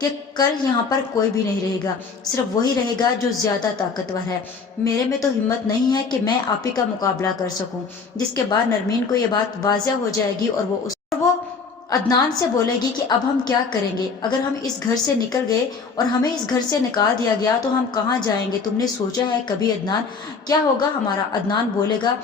کہ کل یہاں پر کوئی بھی نہیں رہے گا، صرف وہی رہے گا جو زیادہ طاقتور ہے۔ میرے میں تو ہمت نہیں ہے کہ میں آپ ہی کا مقابلہ کر سکوں۔ جس کے بعد نرمین کو یہ بات واضح ہو جائے گی اور وہ عدنان سے بولے گی کہ اب ہم کیا کریں گے؟ اگر ہم اس گھر سے نکل گئے اور ہمیں اس گھر سے نکال دیا گیا تو ہم کہاں جائیں گے؟ تم نے سوچا ہے کبھی عدنان کیا ہوگا ہمارا؟ عدنان بولے گا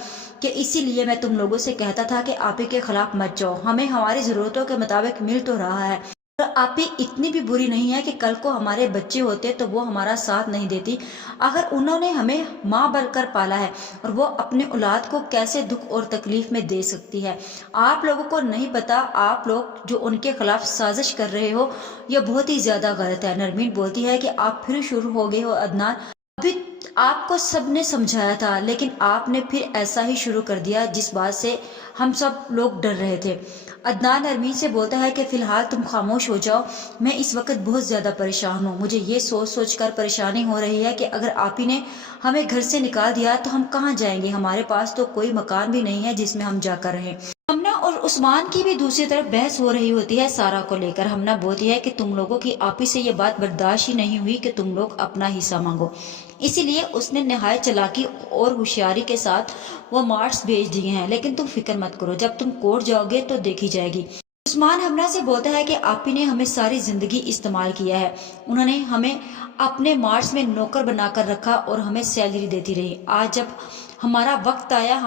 کہ اسی لیے میں تم لوگوں سے کہتا تھا کہ آپ ہی کے خلاف مت جاؤ، ہمیں ہماری ضرورتوں کے مطابق مل تو رہا ہے، اور آپ ہی اتنی بھی بری نہیں ہے کہ کل کو ہمارے بچے ہوتے تو وہ ہمارا ساتھ نہیں دیتی۔ اگر انہوں نے ہمیں ماں بن کر پالا ہے اور وہ اپنے اولاد کو کیسے دکھ اور تکلیف میں دے سکتی ہے؟ آپ لوگوں کو نہیں پتا، آپ لوگ جو ان کے خلاف سازش کر رہے ہو یہ بہت ہی زیادہ غلط ہے۔ نرمین بولتی ہے کہ آپ پھر شروع ہو گئے ہو عدنان، ابھی آپ کو سب نے سمجھایا تھا لیکن آپ نے پھر ایسا ہی شروع کر دیا جس بات سے ہم سب لوگ ڈر رہے تھے۔ عدنان نرمین سے بولتا ہے کہ فی الحال تم خاموش ہو جاؤ، میں اس وقت بہت زیادہ پریشان ہوں، مجھے یہ سوچ سوچ کر پریشانی ہو رہی ہے کہ اگر آپ ہی نے ہمیں گھر سے نکال دیا تو ہم کہاں جائیں گے؟ ہمارے پاس تو کوئی مکان بھی نہیں ہے جس میں ہم جا کر رہیں۔ ہمنا اور عثمان کی بھی دوسری طرف بحث ہو رہی ہوتی ہے سارا کو لے کر۔ ہمنا بولتی ہے کہ تم لوگوں کی آپی سے یہ بات برداشت ہی نہیں ہوئی کہ تم لوگ اپنا حصہ مانگو، اسی لیے اس نے نہایت چلاکی اور ہوشیاری کے ساتھ وہ مارٹس بھیج دیے ہیں، لیکن تم فکر مت کرو، جب تم کورٹ جاؤ گے تو دیکھی جائے گی۔ عثمان ہمنا سے بولتا ہے کہ آپی نے ہمیں ساری زندگی استعمال کیا ہے، انہوں نے ہمیں اپنے مارٹس میں نوکر بنا کر رکھا اور ہمیں سیلری دیتی رہی، آج جب ہمارا وقت آیا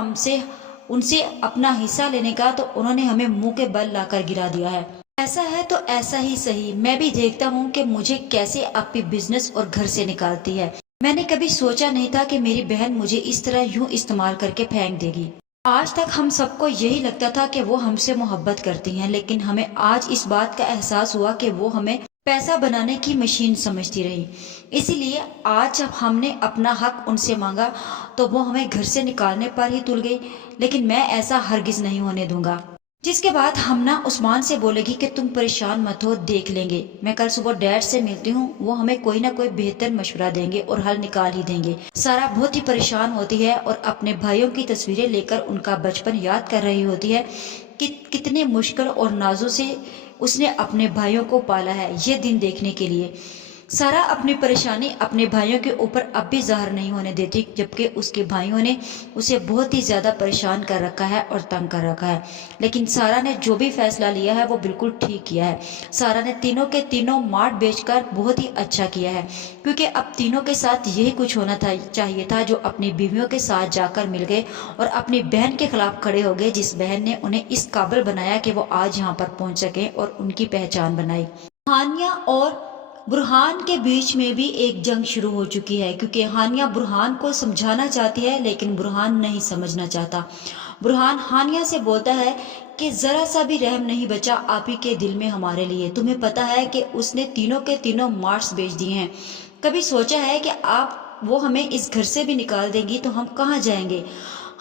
ان سے اپنا حصہ لینے کا تو انہوں نے ہمیں منہ کے بل لا کر گرا دیا ہے۔ ایسا ہے تو ایسا ہی صحیح، میں بھی دیکھتا ہوں کہ مجھے کیسے اپنی بزنس اور گھر سے نکالتی ہے۔ میں نے کبھی سوچا نہیں تھا کہ میری بہن مجھے اس طرح یوں استعمال کر کے پھینک دے گی۔ آج تک ہم سب کو یہی لگتا تھا کہ وہ ہم سے محبت کرتی ہیں، لیکن ہمیں آج اس بات کا احساس ہوا کہ وہ ہمیں پیسہ بنانے کی مشین سمجھتی رہی۔ اسی لیے آج جب ہم نے اپنا حق ان سے مانگا تو وہ ہمیں گھر سے نکالنے پر ہی تل گئی، لیکن میں ایسا ہرگز نہیں ہونے دوں گا۔ جس کے بعد ہمنا عثمان سے بولے گی کہ تم پریشان مت ہو، دیکھ لیں گے، میں کل صبح ڈیڈ سے ملتی ہوں، وہ ہمیں کوئی نہ کوئی بہتر مشورہ دیں گے اور حل نکال ہی دیں گے۔ سارا بہت ہی پریشان ہوتی ہے اور اپنے بھائیوں کی تصویریں لے کر ان کا بچپن یاد کر رہی ہوتی ہے کہ کتنے مشکل اور نازوں سے اس نے اپنے بھائیوں کو پالا ہے یہ دن دیکھنے کے لیے۔ سارا اپنی پریشانی اپنے بھائیوں کے اوپر اب بھی ظاہر نہیں ہونے دیتی، جبکہ اس کے بھائیوں نے اسے بہت ہی زیادہ پریشان کر رکھا ہے اور تنگ کر رکھا ہے، لیکن سارا نے جو بھی فیصلہ لیا ہے وہ بالکل ٹھیک کیا ہے۔ سارا نے تینوں کے تینوں مارٹ بیچ کر بہت ہی اچھا کیا ہے، کیونکہ اب تینوں کے ساتھ یہی کچھ ہونا چاہیے تھا جو اپنی بیویوں کے ساتھ جا کر مل گئے اور اپنی بہن کے خلاف کھڑے ہو گئے، جس بہن نے انہیں اس قابل بنایا کہ وہ آج یہاں پر پہنچ سکیں اور ان کی پہچان بنائی۔ ہانیہ اور برہان کے بیچ میں بھی ایک جنگ شروع ہو چکی ہے، کیونکہ ہانیہ برہان کو سمجھانا چاہتی ہے لیکن برہان نہیں سمجھنا چاہتا۔ برہان ہانیہ سے بولتا ہے کہ ذرا سا بھی رحم نہیں بچا آپ ہی کے دل میں ہمارے لیے، تمہیں پتا ہے کہ اس نے تینوں کے تینوں مارٹس بیچ دیے ہیں، کبھی سوچا ہے کہ وہ ہمیں اس گھر سے بھی نکال دیں گی تو ہم کہاں جائیں گے؟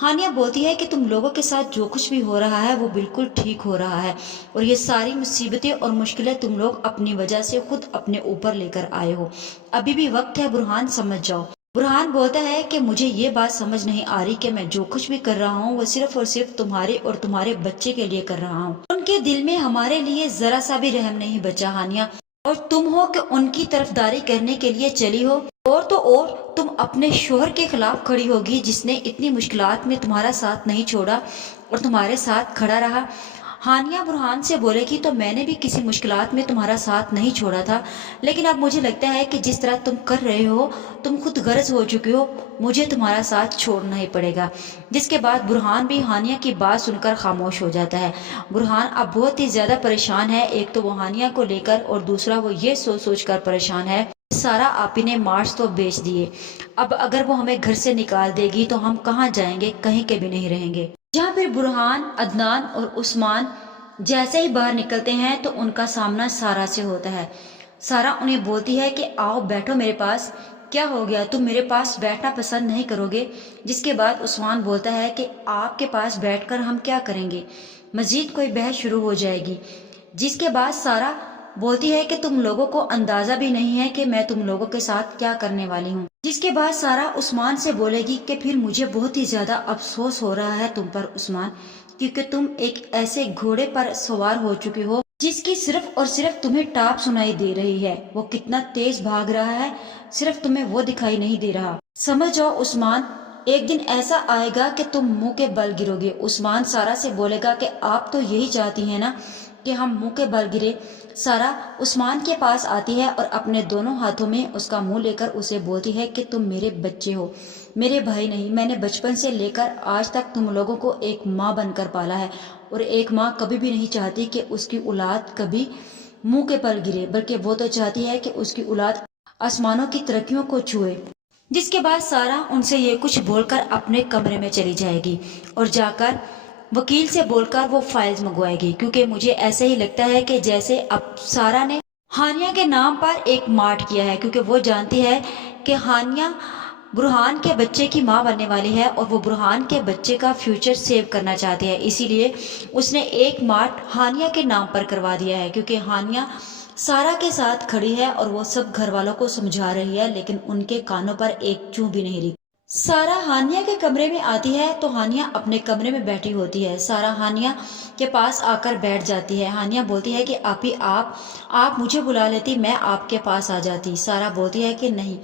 ہانیہ بولتی ہے کہ تم لوگوں کے ساتھ جو کچھ بھی ہو رہا ہے وہ بالکل ٹھیک ہو رہا ہے، اور یہ ساری مصیبتیں اور مشکلیں تم لوگ اپنی وجہ سے خود اپنے اوپر لے کر آئے ہو، ابھی بھی وقت ہے برہان، سمجھ جاؤ۔ برہان بولتا ہے کہ مجھے یہ بات سمجھ نہیں آ رہی کہ میں جو کچھ بھی کر رہا ہوں وہ صرف اور صرف تمہارے اور تمہارے بچے کے لیے کر رہا ہوں، ان کے دل میں ہمارے لیے ذرا سا بھی رحم نہیں بچا ہانیہ، اور تم ہو کہ ان کی طرفداری کرنے کے لیے چلی ہو، اور تو اور تم اپنے شوہر کے خلاف کھڑی ہوگی جس نے اتنی مشکلات میں تمہارا ساتھ نہیں چھوڑا اور تمہارے ساتھ کھڑا رہا۔ ہانیہ برہان سے بولے گی تو میں نے بھی کسی مشکلات میں تمہارا ساتھ نہیں چھوڑا تھا، لیکن اب مجھے لگتا ہے کہ جس طرح تم کر رہے ہو تم خود غرض ہو چکے ہو، مجھے تمہارا ساتھ چھوڑنا ہی پڑے گا۔ جس کے بعد برہان بھی ہانیہ کی بات سن کر خاموش ہو جاتا ہے۔ برہان اب بہت ہی زیادہ پریشان ہے، ایک تو وہ ہانیہ کو لے کر اور دوسرا وہ یہ سوچ سوچ کر پریشان ہے سارا آپی نے مارٹس تو بیچ دیے، اب اگر وہ ہمیں گھر سے نکال دے گی تو ہم کہاں جائیں گے؟ کہیں کے بھی نہیں رہیں گے۔ جہاں پھر برہان، عدنان اور عثمان جیسے ہی باہر نکلتے ہیں تو ان کا سامنا سارا سے ہوتا ہے۔ سارا انہیں بولتی ہے کہ آؤ بیٹھو میرے پاس، کیا ہو گیا، تم میرے پاس بیٹھنا پسند نہیں کرو گے؟ جس کے بعد عثمان بولتا ہے کہ آپ کے پاس بیٹھ کر ہم کیا کریں گے، مزید کوئی بحث شروع ہو جائے گی۔ جس کے بعد سارا بولتی ہے کہ تم لوگوں کو اندازہ بھی نہیں ہے کہ میں تم لوگوں کے ساتھ کیا کرنے والی ہوں۔ جس کے بعد سارا عثمان سے بولے گی کہ پھر مجھے بہت ہی زیادہ افسوس ہو رہا ہے تم پر عثمان، کیونکہ تم ایک ایسے گھوڑے پر سوار ہو چکے ہو جس کی صرف اور صرف تمہیں ٹاپ سنائی دے رہی ہے، وہ کتنا تیز بھاگ رہا ہے، صرف تمہیں وہ دکھائی نہیں دے رہا۔ سمجھ جاؤ عثمان، ایک دن ایسا آئے گا کہ تم منہ کے بل گرو گے۔ عثمان سارا سے بولے گا کہ آپ تو یہی چاہتی ہیں نا کہ ہم منہ کے بل گرے۔ سارا عثمان کے پاس آتی ہے اور اپنے دونوں ہاتھوں میں اس کا منہ لے کر اسے بولتی ہے کہ تم میرے بچے ہو، میرے بھائی نہیں۔ میں نے بچپن سے لے کر آج تک تم لوگوں کو ایک ماں بن کر پالا ہے، اور ایک ماں کبھی بھی نہیں چاہتی کہ اس کی اولاد کبھی منہ کے بل گرے، بلکہ وہ تو چاہتی ہے کہ اس کی اولاد آسمانوں کی ترقیوں کو چھوئے۔ جس کے بعد سارا ان سے یہ کچھ بول کر اپنے کمرے میں چلی جائے گی اور جا کر وکیل سے بول کر وہ فائلز منگوائے گی، کیونکہ مجھے ایسے ہی لگتا ہے کہ جیسے اب سارا نے ہانیہ کے نام پر ایک مارٹ کیا ہے، کیونکہ وہ جانتی ہے کہ ہانیہ برہان کے بچے کی ماں بننے والی ہے اور وہ برہان کے بچے کا فیوچر سیو کرنا چاہتے ہیں، اسی لیے اس نے ایک مارٹ ہانیہ کے نام پر کروا دیا ہے، کیونکہ ہانیہ سارا کے ساتھ کھڑی ہے اور وہ سب گھر والوں کو سمجھا رہی ہے، لیکن ان کے کانوں پر ایک چوں بھی نہیں رہی۔ سارا ہانیہ کے کمرے میں آتی ہے تو ہانیہ اپنے کمرے میں بیٹھی ہوتی ہے۔ سارا ہانیہ کے پاس آ کر بیٹھ جاتی ہے۔ ہانیہ بولتی ہے کہ آپ مجھے بلا لیتی، میں آپ کے پاس آ جاتی۔ سارا بولتی ہے کہ نہیں،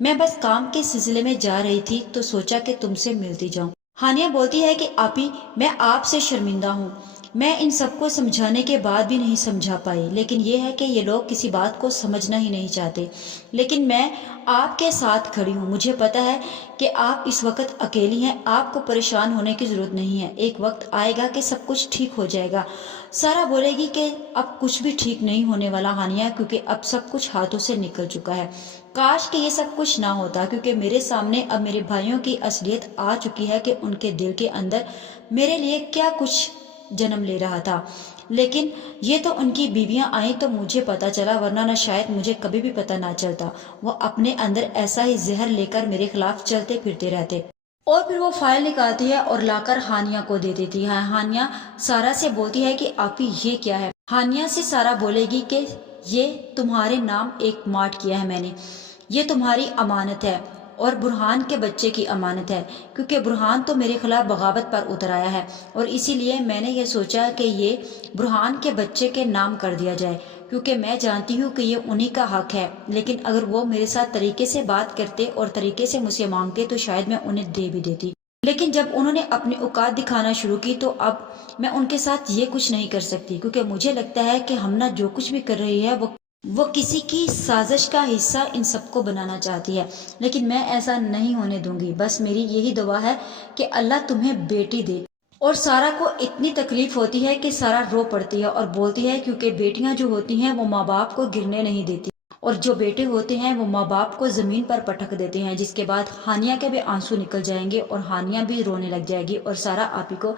میں بس کام کے سلسلے میں جا رہی تھی تو سوچا کہ تم سے ملتی جاؤں۔ ہانیہ بولتی ہے کہ آپی، میں آپ سے شرمندہ ہوں، میں ان سب کو سمجھانے کے بعد بھی نہیں سمجھا پائی، لیکن یہ ہے کہ یہ لوگ کسی بات کو سمجھنا ہی نہیں چاہتے، لیکن میں آپ کے ساتھ کھڑی ہوں۔ مجھے پتا ہے کہ آپ اس وقت اکیلی ہیں، آپ کو پریشان ہونے کی ضرورت نہیں ہے، ایک وقت آئے گا کہ سب کچھ ٹھیک ہو جائے گا۔ سارا بولے گی کہ اب کچھ بھی ٹھیک نہیں ہونے والا ہانیہ، کیونکہ اب سب کچھ ہاتھوں سے نکل چکا ہے۔ کاش کہ یہ سب کچھ نہ ہوتا، کیونکہ میرے سامنے اب میرے بھائیوں کی اصلیت آ چکی ہے کہ ان کے دل کے اندر میرے لیے کیا کچھ جنم لے رہا تھا، لیکن یہ تو ان کی بیویاں آئیں تو مجھے پتا چلا، ورنہ نہ شاید مجھے کبھی بھی پتا نہ چلتا۔ وہ اپنے اندر ایسا ہی زہر لے کر میرے خلاف چلتے پھرتے رہتے۔ اور پھر وہ فائل نکالتی ہے اور لا کر ہانیہ کو دے دیتی ہے۔ ہانیہ سارا سے بولتی ہے کہ آپی یہ کیا ہے؟ ہانیہ سے سارا بولے گی کہ یہ تمہارے نام ایک مارٹ کیا ہے میں نے، یہ تمہاری امانت ہے اور برہان کے بچے کی امانت ہے، کیونکہ برہان تو میرے خلاف بغاوت پر اتر آیا ہے، اور اسی لیے میں نے یہ سوچا کہ یہ برہان کے بچے کے نام کر دیا جائے، کیونکہ میں جانتی ہوں کہ یہ انہی کا حق ہے، لیکن اگر وہ میرے ساتھ طریقے سے بات کرتے اور طریقے سے مجھ سے مانگتے تو شاید میں انہیں دے بھی دیتی، لیکن جب انہوں نے اپنی اوقات دکھانا شروع کی تو اب میں ان کے ساتھ یہ کچھ نہیں کر سکتی، کیونکہ مجھے لگتا ہے کہ ہمنا جو کچھ بھی کر رہی ہے وہ کسی کی سازش کا حصہ ان سب کو بنانا چاہتی ہے، لیکن میں ایسا نہیں ہونے دوں گی۔ بس میری یہی دعا ہے کہ اللہ تمہیں بیٹی دے۔ اور سارا کو اتنی تکلیف ہوتی ہے کہ سارا رو پڑتی ہے اور بولتی ہے کیونکہ بیٹیاں جو ہوتی ہیں وہ ماں باپ کو گرنے نہیں دیتی، اور جو بیٹے ہوتے ہیں وہ ماں باپ کو زمین پر پٹک دیتے ہیں۔ جس کے بعد ہانیہ کے بھی آنسو نکل جائیں گے اور ہانیہ بھی رونے لگ جائے گی، اور سارا آپی کو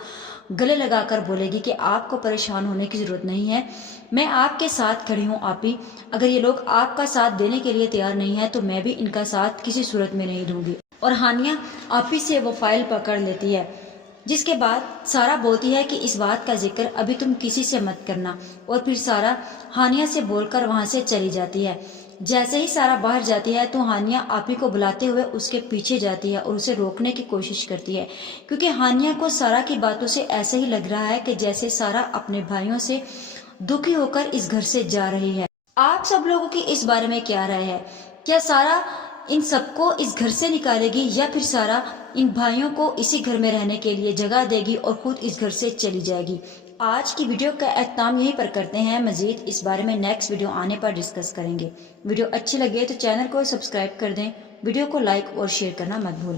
گلے لگا کر بولے گی کہ آپ کو پریشان ہونے کی ضرورت نہیں ہے، میں آپ کے ساتھ کھڑی ہوں آپی، اگر یہ لوگ آپ کا ساتھ دینے کے لیے تیار نہیں ہے تو میں بھی ان کا ساتھ کسی صورت میں نہیں دوں گی۔ اور ہانیہ آپی سے وہ فائل پکڑ لیتی ہے، جس کے بعد سارا بولتی ہے کہ اس بات کا ذکر ابھی تم کسی سے مت کرنا، اور پھر سارا ہانیہ سے بول کر وہاں سے چلی جاتی ہے۔ جیسے ہی سارا باہر جاتی ہے تو ہانیہ آپی کو بلاتے ہوئے اس کے پیچھے جاتی ہے اور اسے روکنے کی کوشش کرتی ہے، کیونکہ ہانیہ کو سارا کی باتوں سے ایسے ہی لگ رہا ہے کہ جیسے سارا اپنے بھائیوں سے دکھی ہو کر اس گھر سے جا رہی ہے۔ آپ سب لوگوں کی اس بارے میں کیا رائے ہے؟ کیا سارا ان سب کو اس گھر سے نکالے گی، یا پھر سارا ان بھائیوں کو اسی گھر میں رہنے کے لیے جگہ دے گی اور خود اس گھر سے چلی جائے گی؟ آج کی ویڈیو کا اختتام یہیں پر کرتے ہیں، مزید اس بارے میں نیکسٹ ویڈیو آنے پر ڈسکس کریں گے۔ ویڈیو اچھی لگے تو چینل کو سبسکرائب کر دیں، ویڈیو کو لائک اور شیئر کرنا مت بھولیں۔